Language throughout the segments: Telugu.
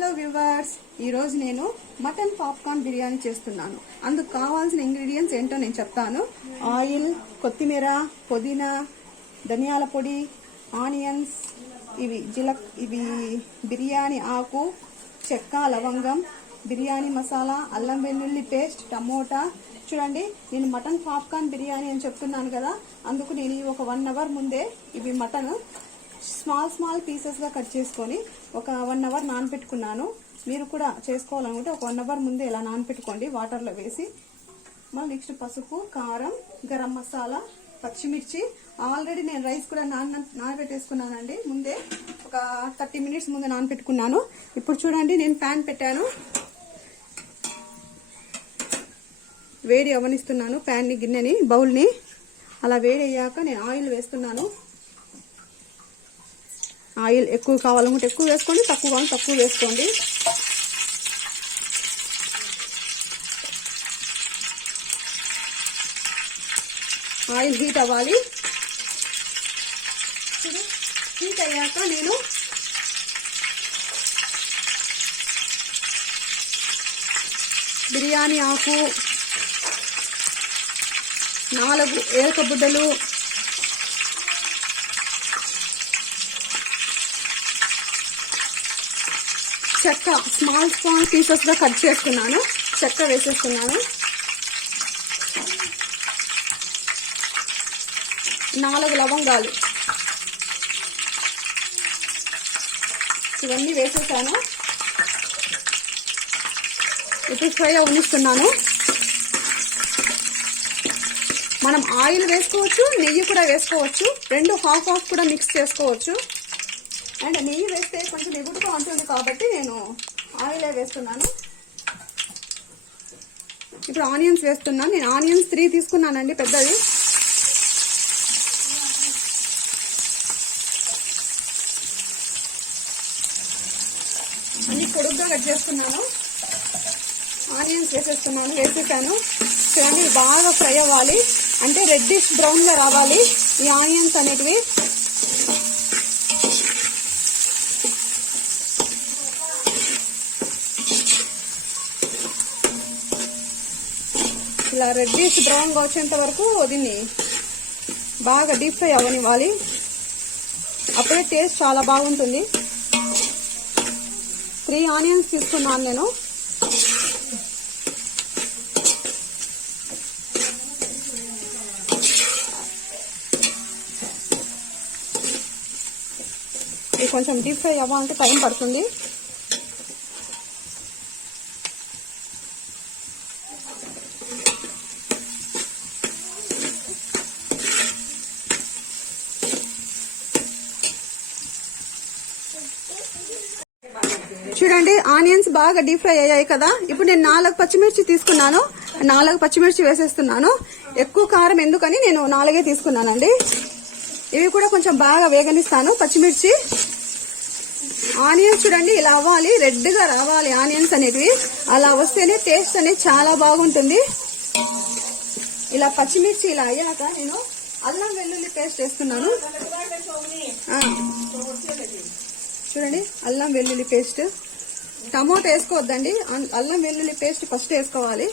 హలో వ్యూవర్స్, ఈరోజు నేను మటన్ పాప్కార్న్ బిర్యానీ చేస్తున్నాను. అందుకు కావాల్సిన ఇంగ్రీడియంట్స్ ఏంటో నేను చెప్తాను. ఆయిల్, కొత్తిమీర, పుదీనా, ధనియాల పొడి, ఆనియన్స్, ఇవి బిర్యానీ ఆకు, చెక్క, లవంగం, బిర్యానీ మసాలా, అల్లం వెల్లుల్లి పేస్ట్, టమోటా. చూడండి, నేను మటన్ పాప్కార్న్ బిర్యానీ అని చెప్తున్నాను కదా, అందుకు నేను ఒక 1 అవర్ ముందే ఇవి మటన్ స్మాల్ పీసెస్ గా కట్ చేసుకొని ఒక 1 అవర్ నానబెట్టుకున్నాను. మీరు కూడా చేసుకోవాలనుకుంటే ఒక 1 అవర్ ముందే ఇలా నానబెట్టుకోండి వాటర్ లో వేసి. మళ్ళీ నెక్స్ట్ పసుపు, కారం, గరం మసాలా, పచ్చిమిర్చి. ఆల్రెడీ నేను రైస్ కూడా నానబెట్టేసుకున్నానండి ముందే, ఒక 30 మినిట్స్ ముందే నానబెట్టుకున్నాను. ఇప్పుడు చూడండి, నేను ప్యాన్ పెట్టాను, వేడి అవనిస్తున్నాను. ప్యాన్ని, గిన్నెని, బౌల్ని అలా వేడి అయ్యాక నేను ఆయిల్ వేస్తున్నాను. ఆయిల్ ఎక్కువ కావాలనుకుంటే ఎక్కువ వేసుకోండి, తక్కువ కావాలంటే తక్కువ వేసుకోండి. ఆయిల్ హీట్ అవ్వాలి. హీట్ అయ్యాక నేను బిర్యానీ ఆకు, 4 ఏలక బుడ్డలు, చెక్క స్మాల్ పీసెస్ గా కట్ చేసుకున్నాను. చెక్క వేసేస్తున్నాను. 4 లవంగాలు, ఇవన్నీ వేసేసాను. ఇప్పుడు ఫ్రై అవనిస్తున్నాను. మనం ఆయిల్ వేసుకోవచ్చు, నెయ్యి కూడా వేసుకోవచ్చు, రెండు హాఫ్ కూడా మిక్స్ చేసుకోవచ్చు. అండ్ నెయ్యి వేస్తే కొంచెం ఎగుడుగా ఉంటుంది కాబట్టి నేను ఆయిలే వేస్తున్నాను. ఇప్పుడు ఆనియన్స్ వేస్తున్నాను. నేను ఆనియన్స్ 3 తీసుకున్నానండి, పెద్దది. అన్ని పొడుగ్గా కట్ చేసుకున్నాను. ఆనియన్స్ వేసేసాను. చూడండి, బాగా ఫ్రై అవ్వాలి, అంటే రెడ్డిష్ బ్రౌన్ గా రావాలి ఈ ఆనియన్స్ అనేటివి. ఇలా రెడ్డిష్ బ్రౌన్ గా వచ్చేంత వరకు దీన్ని బాగా డీప్ ఫ్రై అవ్వనివ్వాలి. అప్పుడే టేస్ట్ చాలా బాగుంటుంది. 3 ఆనియన్స్ తీసుకున్నాను నేను. ఇది కొంచెం డీప్ ఫ్రై అవ్వాలంటే టైం పడుతుంది. చూడండి, ఆనియన్స్ బాగా డీప్ ఫ్రై అయ్యాయి కదా. ఇప్పుడు నేను 4 పచ్చిమిర్చి తీసుకున్నాను. 4 పచ్చిమిర్చి వేసేస్తున్నాను. ఎక్కువ కారం ఎందుకని నేను 4 తీసుకున్నానండి. ఇవి కూడా కొంచెం బాగా వేగనిస్తాను. పచ్చిమిర్చి, ఆనియన్స్ చూడండి ఇలా అవ్వాలి, రెడ్ గా రావాలి ఆనియన్స్ అనేటివి. అలా వస్తేనే టేస్ట్ అనేది చాలా బాగుంటుంది. ఇలా పచ్చిమిర్చి ఇలా అయ్యాక నేను అల్లం వెల్లుల్లి పేస్ట్ వేస్తున్నాను. చూడండి, అల్లం వెల్లుల్లి పేస్ట్. టమోటా వేసుకోవద్దండి, అల్లం వెల్లుల్లి పేస్ట్ ఫస్ట్ వేసుకోవాలి.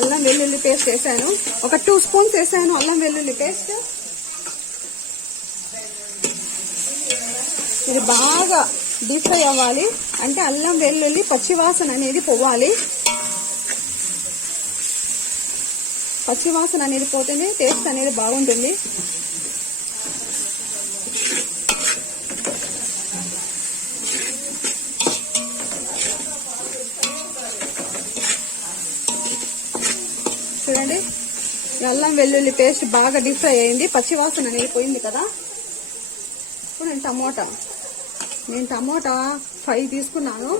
అల్లం వెల్లుల్లి పేస్ట్ వేసాను. ఒక 2 స్పూన్స్ వేసాను అల్లం వెల్లుల్లి పేస్ట్. ఇది బాగా డీప్ ఫ్రై అవ్వాలి, అంటే అల్లం వెల్లుల్లి పచ్చివాసన అనేది పోవాలి. పచ్చివాసన అనేది పోతేనే టేస్ట్ అనేది బాగుంటుంది. చూడండి, అల్లం వెల్లుల్లి పేస్ట్ బాగా డీప్ ఫ్రై అయింది, పచ్చివాసన అనేది పోయింది కదా. ఇప్పుడు నేను టమోటా 5 తీసుకున్నాను.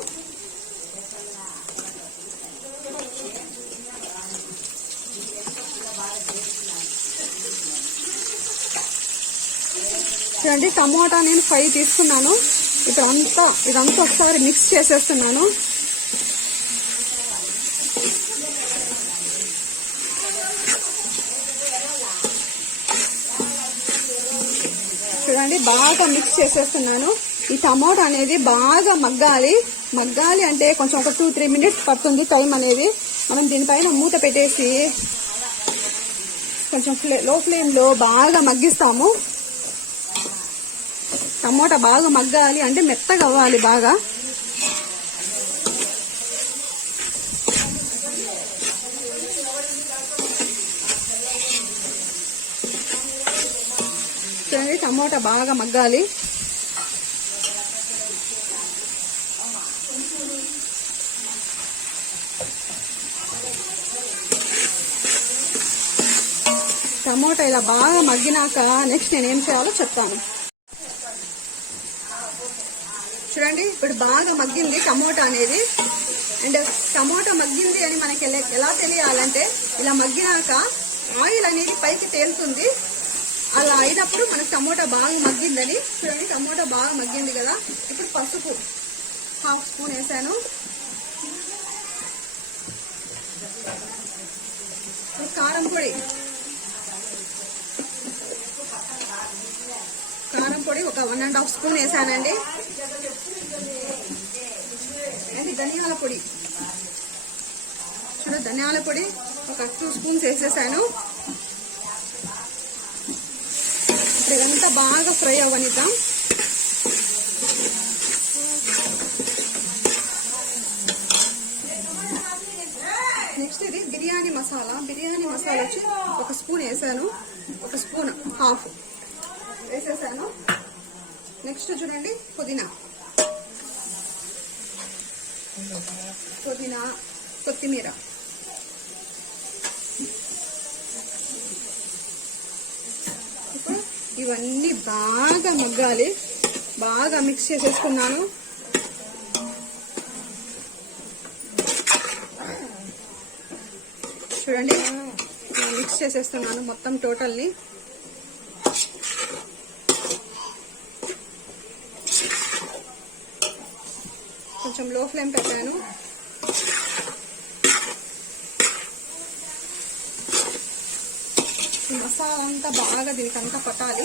చూడండి, టమోటా నేను 5 తీసుకున్నాను. ఇప్పుడు ఇదంతా ఒకసారి మిక్స్ చేసేస్తున్నాను. చూడండి బాగా మిక్స్ చేసేస్తున్నాను. ఈ టమోటా అనేది బాగా మగ్గాలి అంటే కొంచెం ఒక 2-3 మినిట్స్ పడుతుంది టైం అనేది. మనం దీనిపైన మూత పెట్టేసి కొంచెం లో ఫ్లేమ్లో బాగా మగ్గిస్తాము. టమోటా బాగా మగ్గాలి అంటే మెత్తగా అవ్వాలి బాగా. చూడండి టమోటా బాగా మగ్గాలి. టమోటా ఇలా బాగా మగ్గినాక నెక్స్ట్ నేనేం చేయాలో చెప్తాను. చూడండి ఇప్పుడు బాగా మగ్గింది టమోటా అనేది. అండ్ టమోటా మగ్గింది అని మనకి ఎలా తెలియాలంటే ఇలా మగ్గినాక ఆయిల్ అనేది పైకి తేలుతుంది. అలా అయినప్పుడు మనకు టమోటా బాగా మగ్గిందని. చూడండి టమోటా బాగా మగ్గింది కదా. ఇప్పుడు పసుపు 1/2 స్పూన్ వేసాను. కారం పొడి ఒక 1.5 స్పూన్ వేసానండి. అండ్ ధనియాల పొడి ధనియాల పొడి ఒక 2 స్పూన్స్ వేసేసాను. ఇప్పుడు ఇదంతా బాగా ఫ్రై అవ్వనిద్దాం. నెక్స్ట్ ఇది బిర్యానీ మసాలా వచ్చి 1 స్పూన్ వేసాను. 1 స్పూన్ 1/2 వేసేసాను. నెక్స్ట్ చూడండి పుదీనా, కొత్తిమీర, ఇప్పుడు ఇవన్నీ బాగా మగ్గాలి. బాగా మిక్స్ చేసేసుకున్నాను. చూడండి మిక్స్ చేసేస్తున్నాను మొత్తం టోటల్ని. కొంచెం లో ఫ్లేమ్ పెట్టాను. మసాలా అంతా బాగా దీనికంతా పట్టాలి.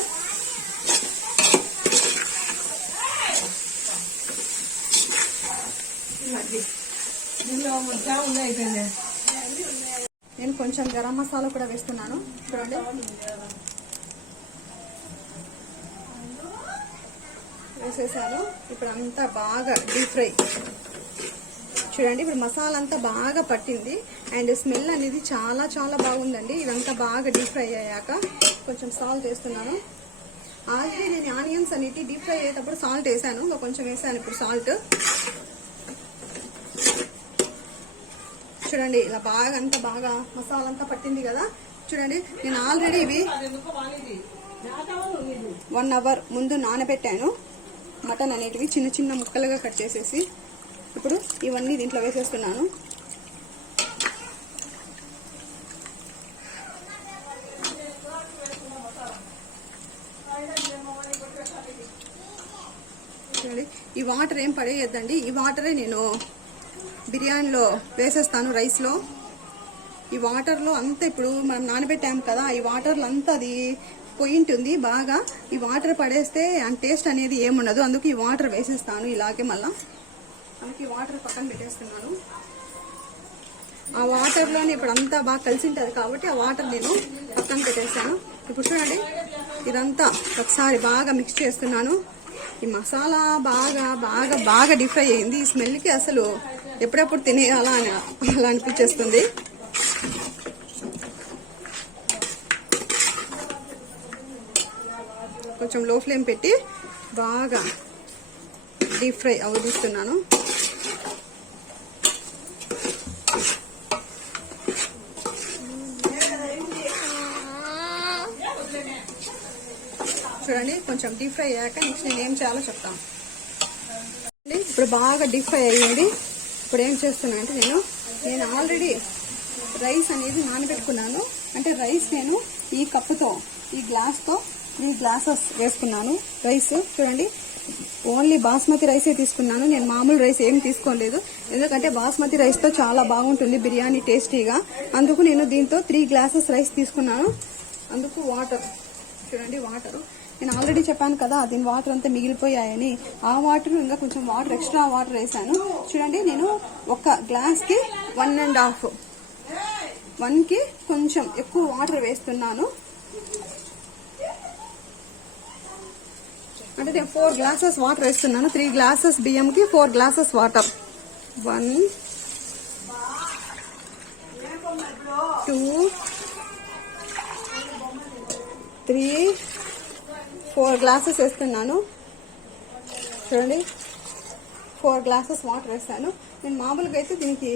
నేను కొంచెం గరం మసాలా కూడా వేస్తున్నాను. చూడండి వేసేసాను. ఇప్పుడు అంతా బాగా డీప్ ఫ్రై. చూడండి ఇప్పుడు మసాలా అంతా బాగా పట్టింది. అండ్ స్మెల్ అనేది చాలా చాలా బాగుందండి. ఇదంతా బాగా డీప్ ఫ్రై అయ్యాక కొంచెం సాల్ట్ వేస్తున్నాను. ఆల్రెడీ నేను ఆనియన్స్ అనేవి డీప్ ఫ్రై అయ్యేటప్పుడు సాల్ట్ వేసాను. కొంచెం వేసాను ఇప్పుడు సాల్ట్. చూడండి ఇలా బాగా అంతా బాగా మసాలా అంతా పట్టింది కదా. చూడండి నేను ఆల్రెడీ ఇవి 1 అవర్ ముందు నానబెట్టాను. మటన్ అనేటివి చిన్న చిన్న ముక్కలుగా కట్ చేసేసి ఇప్పుడు ఇవన్నీ దీంట్లో వేసేస్తున్నాను. చూడండి ఈ వాటర్ ఏం పడేయద్దండి. ఈ వాటరే నేను బిర్యానీలో వేసేస్తాను రైస్లో. ఈ వాటర్లో అంతా ఇప్పుడు మనం నానబెట్టాము కదా, ఈ వాటర్లో అంతా అది పోయింటుంది బాగా. ఈ వాటర్ పడేస్తే ఆ టేస్ట్ అనేది ఏముండదు. అందుకు ఈ వాటర్ వేసేస్తాను ఇలాగే. మళ్ళీ అందుకే వాటర్ పక్కన పెట్టేస్తున్నాను. ఆ వాటర్లోనే ఇప్పుడు అంతా బాగా కలిసి ఉంటుంది కాబట్టి ఆ వాటర్ నేను పక్కన పెట్టేస్తాను. ఇప్పుడు చూడండి ఇదంతా ఒకసారి బాగా మిక్స్ చేస్తున్నాను. ఈ మసాలా బాగా బాగా బాగా డీప్ ఫ్రై అయింది. ఈ స్మెల్కి అసలు ఎప్పుడెప్పుడు తినేయాలా అని అలా అనిపించేస్తుంది. కొంచెం లో ఫ్లేమ్ పెట్టి బాగా డీప్ ఫ్రై అవదిస్తున్నాను. చూడండి కొంచెం డీప్ ఫ్రై అయ్యాక నెక్స్ట్ నేను ఏం చేయాలో చెప్తాను. ఇప్పుడు బాగా డీప్ ఫ్రై అయ్యింది. ఇప్పుడు ఏం చేస్తున్నా అంటే నేను ఆల్రెడీ రైస్ అనేది నానబెట్టుకున్నాను. అంటే రైస్ నేను ఈ కప్పుతో ఈ గ్లాస్తో 3 గ్లాసెస్ వేసుకున్నాను రైస్. చూడండి ఓన్లీ బాస్మతి రైసే తీసుకున్నాను. నేను మామూలు రైస్ ఏం తీసుకోలేదు. ఎందుకంటే బాస్మతి రైస్తో చాలా బాగుంటుంది బిర్యానీ టేస్టీగా. అందుకు నేను దీంతో 3 గ్లాసెస్ రైస్ తీసుకున్నాను. అందుకు వాటర్ చూడండి వాటర్ నేను ఆల్రెడీ చెప్పాను కదా దీని వాటర్ అంతా మిగిలిపోయాయని. ఆ వాటర్ ఇంకా కొంచెం వాటర్ ఎక్స్ట్రా వాటర్ వేసాను. చూడండి నేను ఒక గ్లాస్కి 1.5, 1కి కొంచెం ఎక్కువ వాటర్ వేస్తున్నాను. అంటే నేను 4 గ్లాసెస్ వాటర్ వేస్తున్నాను. 3 గ్లాసెస్ బియ్యంకి 4 గ్లాసెస్ వాటర్. 1 2 3 4 గ్లాసెస్ వేస్తున్నాను. చూడండి 4 గ్లాసెస్ వాటర్ వేస్తాను. నేను మామూలుగా అయితే దీనికి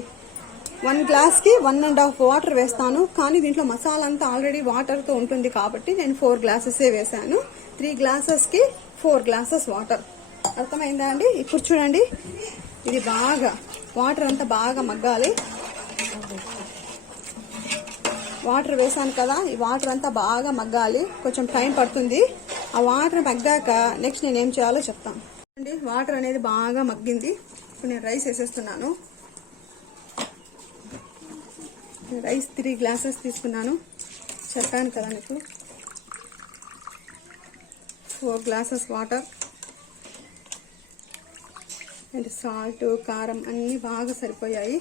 1 గ్లాస్కి 1.5 వాటర్ వేస్తాను. కానీ దీంట్లో మసాలా అంతా ఆల్రెడీ వాటర్తో ఉంటుంది కాబట్టి నేను 4 గ్లాసెసే వేసాను. 3 గ్లాసెస్కి 4 గ్లాసెస్ వాటర్. అర్థమైందా అండి? ఇప్పుడు చూడండి ఇది బాగా వాటర్ అంతా బాగా మగ్గాలి. వాటర్ వేసాను కదా, ఈ వాటర్ అంతా బాగా మగ్గాలి. కొంచెం టైం పడుతుంది. ఆ వాటర్ మగ్గాక నెక్స్ట్ నేను ఏం చేయాలో చెప్తాను. అండి వాటర్ అనేది బాగా మగ్గింది. ఇప్పుడు నేను రైస్ వేసేస్తున్నాను. రైస్ 3 గ్లాసెస్ తీసుకున్నాను. చెప్పాను కదా మీకు. 4 గ్లాసెస్ వాటర్ అండ్ సాల్ట్, కారం అన్నీ బాగా సరిపోయాయి.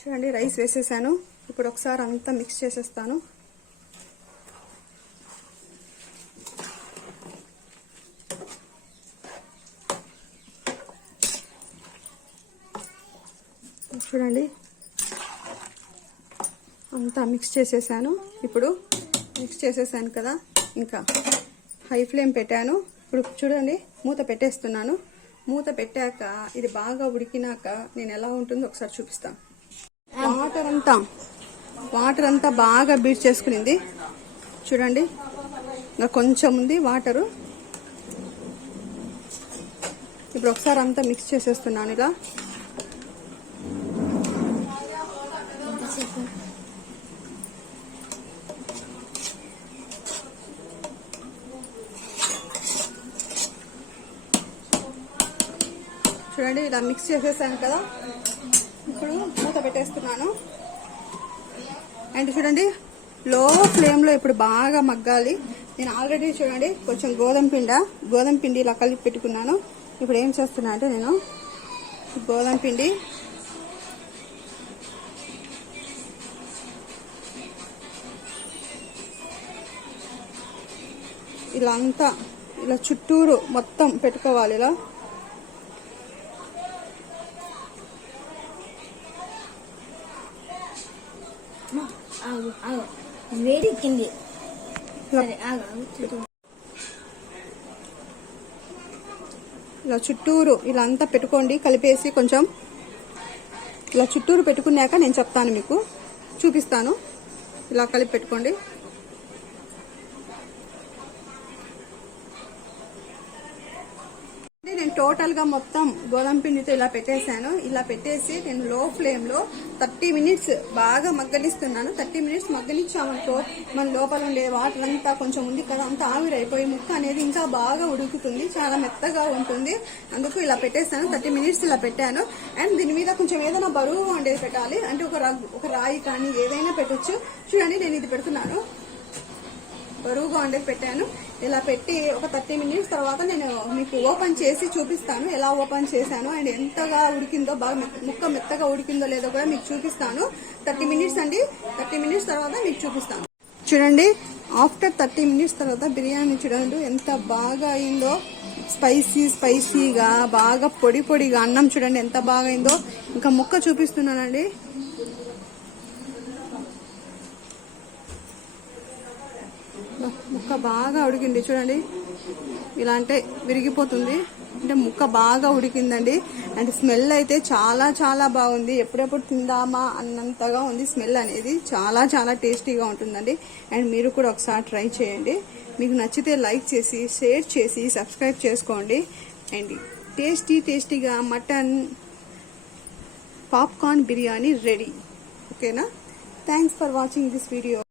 చూడండి రైస్ వేసేసాను. ఇప్పుడు ఒకసారి అంతా మిక్స్ చేసేస్తాను. చూడండి అంతా మిక్స్ చేసేసాను. ఇప్పుడు మిక్స్ చేసేసాను కదా, ఇంకా హై ఫ్లేమ్ పెట్టాను. ఇప్పుడు చూడండి మూత పెట్టేస్తున్నాను. మూత పెట్టాక ఇది బాగా ఉడికినాక నేను ఎలా ఉంటుందో ఒకసారి చూపిస్తాను. వాటర్ అంతా బాగా బీట్ చేసుకునింది. చూడండి ఇంకా కొంచెం ఉంది వాటరు. ఇప్పుడు ఒకసారి అంతా మిక్స్ చేసేస్తున్నాను. చూడండి ఇలా మిక్స్ చేసేసాను కదా, ఇప్పుడు మూత పెట్టేస్తున్నాను. అండ్ చూడండి లో ఫ్లేమ్లో ఇప్పుడు బాగా మగ్గాలి. నేను ఆల్రెడీ చూడండి కొంచెం గోధుమ పిండి ఇలా కలిపి పెట్టుకున్నాను. ఇప్పుడు ఏం చేస్తున్నా అంటే నేను గోధుమ పిండి ఇలా అంతా ఇలా చుట్టూరు మొత్తం పెట్టుకోవాలి. ఇలా వేడికింది. ఇలా చుట్టూరు ఇలా అంతా పెట్టుకోండి కలిపేసి. కొంచెం ఇలా చుట్టూరు పెట్టుకున్నాక నేను చెప్తాను, మీకు చూపిస్తాను. ఇలా కలిపి పెట్టుకోండి. నేను టోటల్ గా మొత్తం గోధుమ పిండితో ఇలా పెట్టేశాను. ఇలా పెట్టేసి నేను లో ఫ్లేమ్ లో 30 మినిట్స్ బాగా మగ్గనిస్తున్నాను. 30 మినిట్స్ మగ్గనిచ్చామనుకో మన లోపల ఉండే వాటర్ అంతా కొంచెం ఉంది కదా, అంతా ఆవిరైపోయి ముక్క అనేది ఇంకా బాగా ఉడుకుతుంది, చాలా మెత్తగా ఉంటుంది. అందుకు ఇలా పెట్టేస్తాను. 30 మినిట్స్ ఇలా పెట్టాను. అండ్ దీని మీద కొంచెం ఏదైనా బరువు వండేది పెట్టాలి. అంటే ఒక రాయి కానీ ఏదైనా పెట్టొచ్చు. చూడండి నేను ఇది పెడుతున్నాను, బరువుగా వండేది పెట్టాను. ఇలా పెట్టి ఒక 30 మినిట్స్ తర్వాత నేను మీకు ఓపెన్ చేసి చూపిస్తాను ఎలా ఓపెన్ చేశాను అండ్ ఎంతగా ఉడికిందో, బాగా ముక్క మెత్తగా ఉడికిందో లేదో కూడా మీకు చూపిస్తాను. 30 మినిట్స్ అండి. 30 మినిట్స్ తర్వాత మీకు చూపిస్తాను. చూడండి ఆఫ్టర్ 30 మినిట్స్ తర్వాత బిర్యానీ చూడండి ఎంత బాగా అయిందో. స్పైసీగా బాగా పొడిగా అన్నం చూడండి ఎంత బాగా అయిందో. ఇంకా ముక్క చూపిస్తున్నానండి. ముక్క బాగా ఉడికింది చూడండి. ఇలా అంటే విరిగిపోతుంది, అంటే ముక్క బాగా ఉడికిందండి. అండ్ స్మెల్ అయితే చాలా చాలా బాగుంది. ఎప్పుడెప్పుడు తిందామా అన్నంతగా ఉంది స్మెల్ అనేది. చాలా చాలా టేస్టీగా ఉంటుందండి. అండ్ మీరు కూడా ఒకసారి ట్రై చేయండి. మీకు నచ్చితే లైక్ చేసి షేర్ చేసి సబ్స్క్రైబ్ చేసుకోండి. అండ్ టేస్టీగా మటన్ పాప్కార్న్ బిర్యానీ రెడీ. ఓకేనా? Thanks for watching this video.